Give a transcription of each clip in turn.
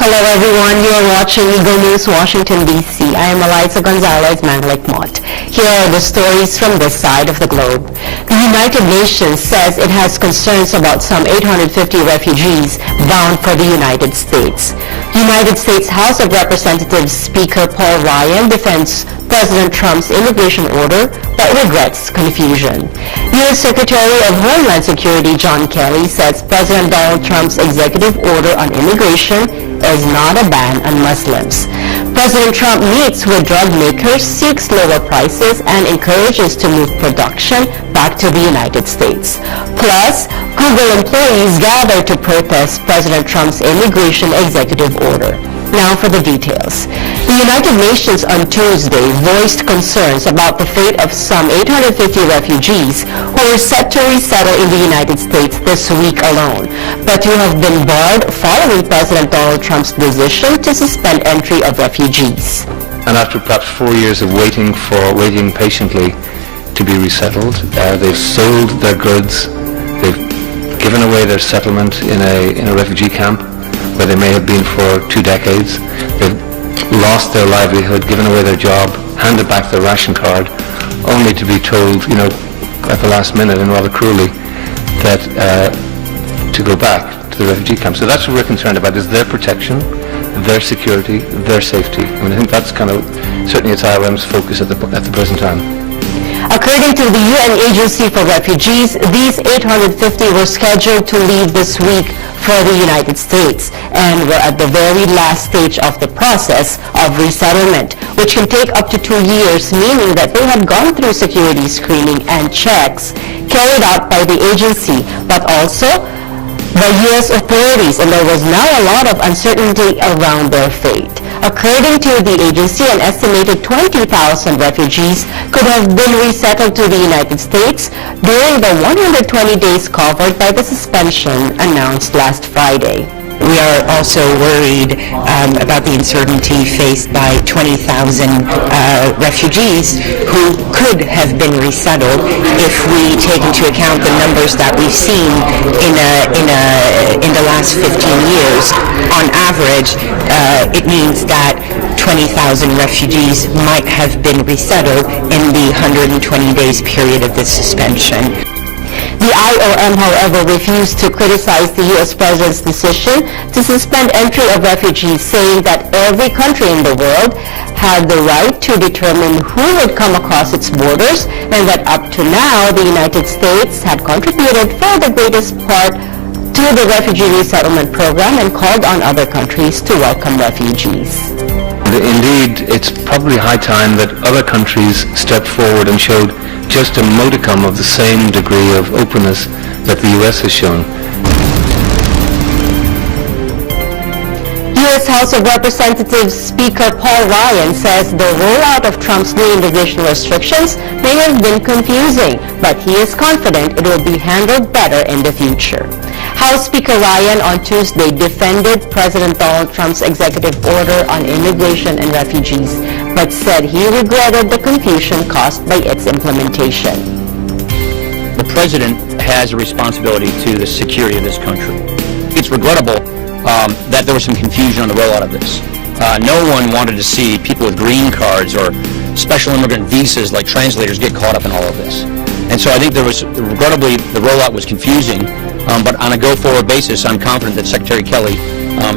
Hello everyone, you are watching Eagle News, Washington, D.C. I am Eliza Gonzalez Manglik-Mott. Here are the stories from this side of the globe. The United Nations says it has concerns about some 850 refugees bound for the United States. United States House of Representatives Speaker Paul Ryan defends President Trump's immigration order but regrets confusion. U.S. Secretary of Homeland Security John Kelly says President Donald Trump's executive order on immigration is not a ban on Muslims. President Trump meets with drug makers, seeks lower prices, and encourages to move production back to the United States. Plus, Google employees gather to protest President Trump's immigration executive order. Now for the details. The United Nations on Tuesday voiced concerns about the fate of some 850 refugees who were set to resettle in the United States this week alone, but who have been barred following President Donald Trump's decision to suspend entry of refugees. And after perhaps 4 years of waiting patiently to be resettled, they've sold their goods, they've given away their settlement in a refugee camp, where they may have been for 2 decades. They've lost their livelihood, given away their job, handed back their ration card, only to be told, at the last minute and rather cruelly, that to go back to the refugee camp. So that's what we're concerned about, is their protection, their security, their safety. I think that's certainly it's IOM's focus at the present time. According to the UN Agency for Refugees, these 850 were scheduled to leave this week for the United States and were at the very last stage of the process of resettlement, which can take up to 2 years, meaning that they had gone through security screening and checks carried out by the agency, but also by U.S. authorities, and there was now a lot of uncertainty around their fate. According to the agency, an estimated 20,000 refugees could have been resettled to the United States during the 120 days covered by the suspension announced last Friday. We are also worried about the uncertainty faced by 20,000 refugees who could have been resettled if we take into account the numbers that we've seen in the last 15 years. On average, it means that 20,000 refugees might have been resettled in the 120 days period of this suspension. The IOM, however, refused to criticize the U.S. President's decision to suspend entry of refugees, saying that every country in the world had the right to determine who would come across its borders, and that up to now, the United States had contributed for the greatest part to the refugee resettlement program and called on other countries to welcome refugees. Indeed, it's probably high time that other countries stepped forward and showed just a modicum of the same degree of openness that the U.S. has shown. U.S. House of Representatives Speaker Paul Ryan says the rollout of Trump's new immigration restrictions may have been confusing, but he is confident it will be handled better in the future. House Speaker Ryan on Tuesday defended President Donald Trump's executive order on immigration and refugees, but said he regretted the confusion caused by its implementation. The president has a responsibility to the security of this country. It's regrettable that there was some confusion on the rollout of this. No one wanted to see people with green cards or special immigrant visas like translators get caught up in all of this. And so I think regrettably, the rollout was confusing, but on a go-forward basis, I'm confident that Secretary Kelly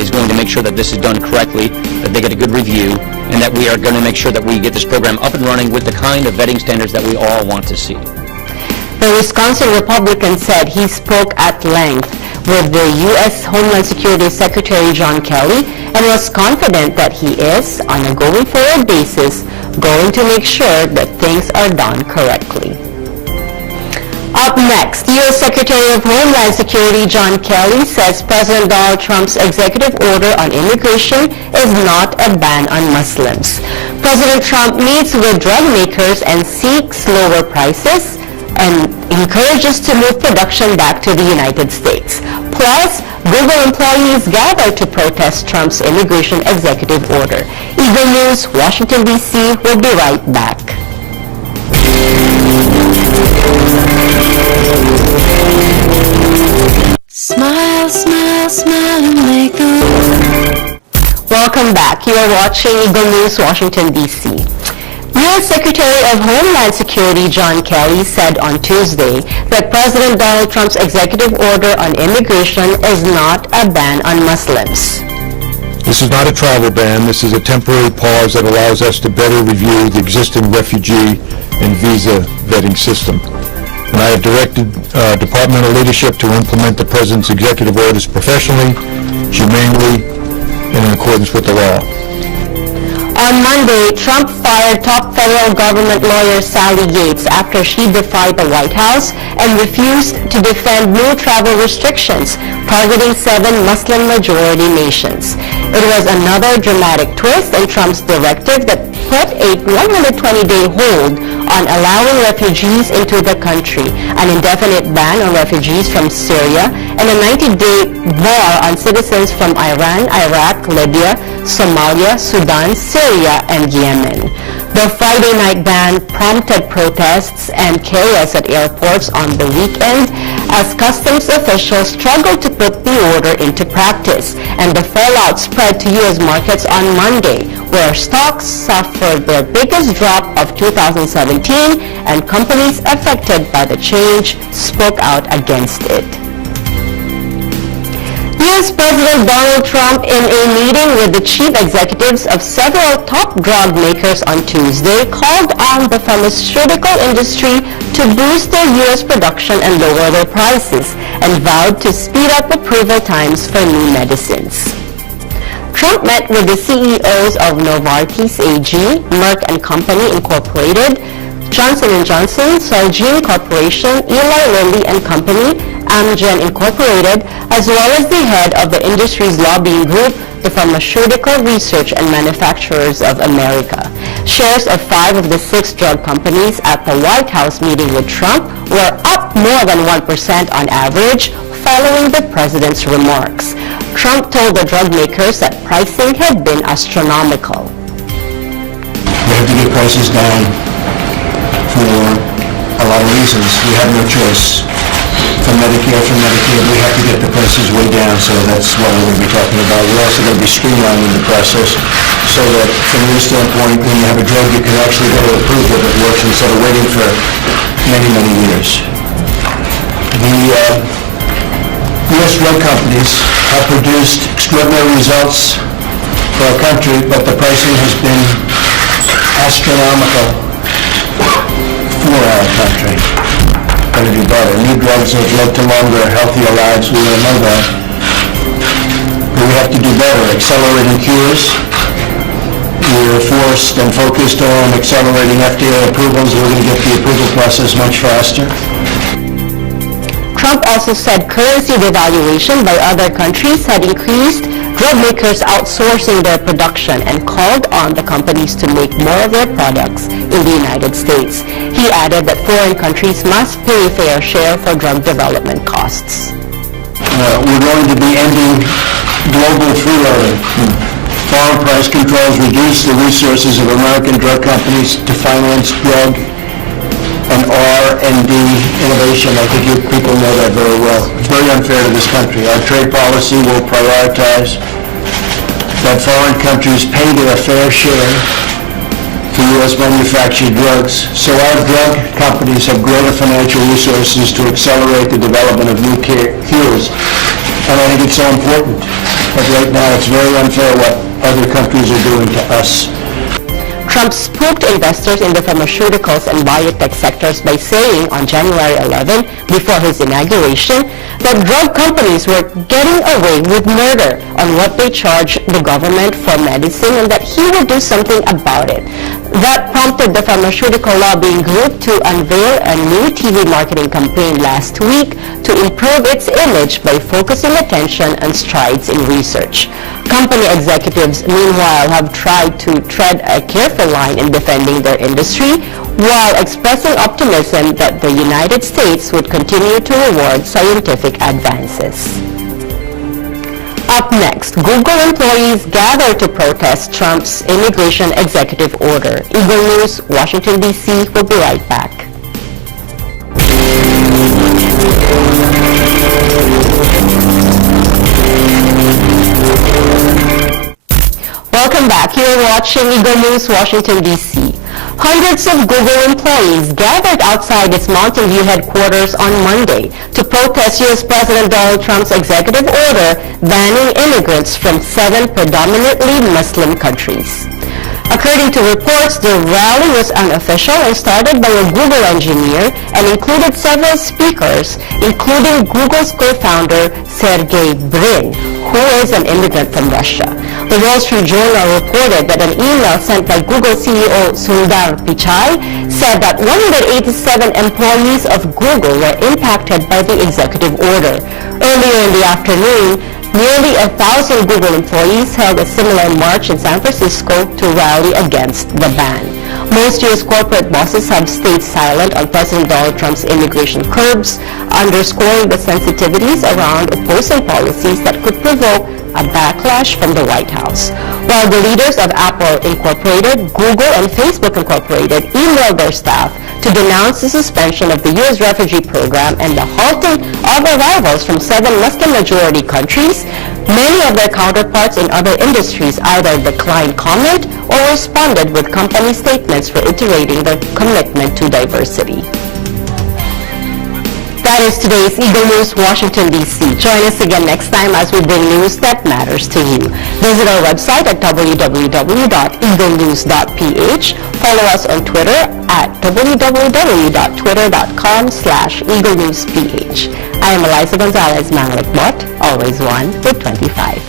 is going to make sure that this is done correctly, that they get a good review, and that we are going to make sure that we get this program up and running with the kind of vetting standards that we all want to see. The Wisconsin Republican said he spoke at length with the U.S. Homeland Security Secretary John Kelly and was confident that he is, on a going-forward basis, going to make sure that things are done correctly. Up next, U.S. Secretary of Homeland Security John Kelly says President Donald Trump's executive order on immigration is not a ban on Muslims. President Trump meets with drug makers and seeks lower prices and encourages to move production back to the United States. Plus, Google employees gather to protest Trump's immigration executive order. Eagle News, Washington, D.C. will be right back. Smile, smile, smile and make the watching Eagle News, Washington, D.C. U.S. Secretary of Homeland Security John Kelly said on Tuesday that President Donald Trump's executive order on immigration is not a ban on Muslims. This is not a travel ban. This is a temporary pause that allows us to better review the existing refugee and visa vetting system. And I have directed departmental leadership to implement the President's executive orders professionally, humanely, and in accordance with the law. On Monday, Trump fired top federal government lawyer Sally Yates after she defied the White House and refused to defend new travel restrictions targeting 7 Muslim-majority nations. It was another dramatic twist in Trump's directive that put a 120-day hold on allowing refugees into the country, an indefinite ban on refugees from Syria, and a 90-day bar on citizens from Iran, Iraq, Libya, Somalia, Sudan, Syria, and Yemen. The Friday night ban prompted protests and chaos at airports on the weekend as customs officials struggled to put the order into practice, and the fallout spread to U.S. markets on Monday, where stocks suffered their biggest drop of 2017, and companies affected by the change spoke out against it. U.S. President Donald Trump, in a meeting with the chief executives of several top drug makers on Tuesday, called on the pharmaceutical industry to boost their U.S. production and lower their prices, and vowed to speed up approval times for new medicines. Trump met with the CEOs of Novartis AG, Merck & Company Incorporated, Johnson & Johnson, Celgene Corporation, Eli Lilly and Company, Amgen Incorporated, as well as the head of the industry's lobbying group, the Pharmaceutical Research and Manufacturers of America. Shares of 5 of the 6 drug companies at the White House meeting with Trump were up more than 1% on average following the president's remarks. Trump told the drug makers that pricing had been astronomical. We have to get prices down for a lot of reasons. We have no choice. For Medicare, we have to get the prices way down, so that's what we're going to be talking about. We're also going to be streamlining the process so that from your standpoint, when you have a drug, you can actually get it approved if it works instead of waiting for many, many years. The U.S. drug companies have produced extraordinary results for our country, but the pricing has been astronomical for our country. Going to be better. New drugs have led to longer, healthier lives. We all know that. But we have to do better. Accelerating cures. We're forced and focused on accelerating FDA approvals. We're going to get the approval process much faster. Trump also said currency devaluation by other countries had increased drug makers outsourcing their production and called on the companies to make more of their products in the United States. He added that foreign countries must pay a fair share for drug development costs. We're going to be ending global freeloading. Foreign price controls reduce the resources of American drug companies to finance drug and R&D innovation. I think you people know that very well. It's very unfair to this country. Our trade policy will prioritize that foreign countries pay their fair share for U.S. manufactured drugs, so our drug companies have greater financial resources to accelerate the development of new cures. And I think it's so important. But right now it's very unfair what other countries are doing to us. Trump spooked investors in the pharmaceuticals and biotech sectors by saying on January 11, before his inauguration, that drug companies were getting away with murder on what they charge the government for medicine, and that he would do something about it. That prompted the pharmaceutical lobbying group to unveil a new TV marketing campaign last week to improve its image by focusing attention on strides in research. Company executives, meanwhile, have tried to tread a careful line in defending their industry, while expressing optimism that the United States would continue to reward scientific advances. Up next, Google employees gather to protest Trump's immigration executive order. Eagle News, Washington, D.C. will be right back. Welcome Welcome back. You're watching Eagle News, Washington, D.C. Hundreds of Google employees gathered outside its Mountain View headquarters on Monday to protest U.S. President Donald Trump's executive order banning immigrants from 7 predominantly Muslim countries. According to reports, the rally was unofficial and started by a Google engineer and included several speakers, including Google's co-founder Sergey Brin, who is an immigrant from Russia. The Wall Street Journal reported that an email sent by Google CEO Sundar Pichai said that 187 employees of Google were impacted by the executive order. Earlier in the afternoon, nearly 1,000 Google employees held a similar march in San Francisco to rally against the ban. Most U.S. corporate bosses have stayed silent on President Donald Trump's immigration curbs, underscoring the sensitivities around opposing policies that could provoke a backlash from the White House. While the leaders of Apple Incorporated, Google, and Facebook Incorporated emailed their staff to denounce the suspension of the U.S. refugee program and the halting of arrivals from 7 Muslim-majority countries, many of their counterparts in other industries either declined comment or responded with company statements reiterating their commitment to diversity. That is today's Eagle News, Washington, D.C. Join us again next time as we bring news that matters to you. Visit our website at www.eaglenews.ph. Follow us on Twitter at www.twitter.com/EagleNewsPH. I am Eliza Gonzalez Manglik Mott, always one with 25.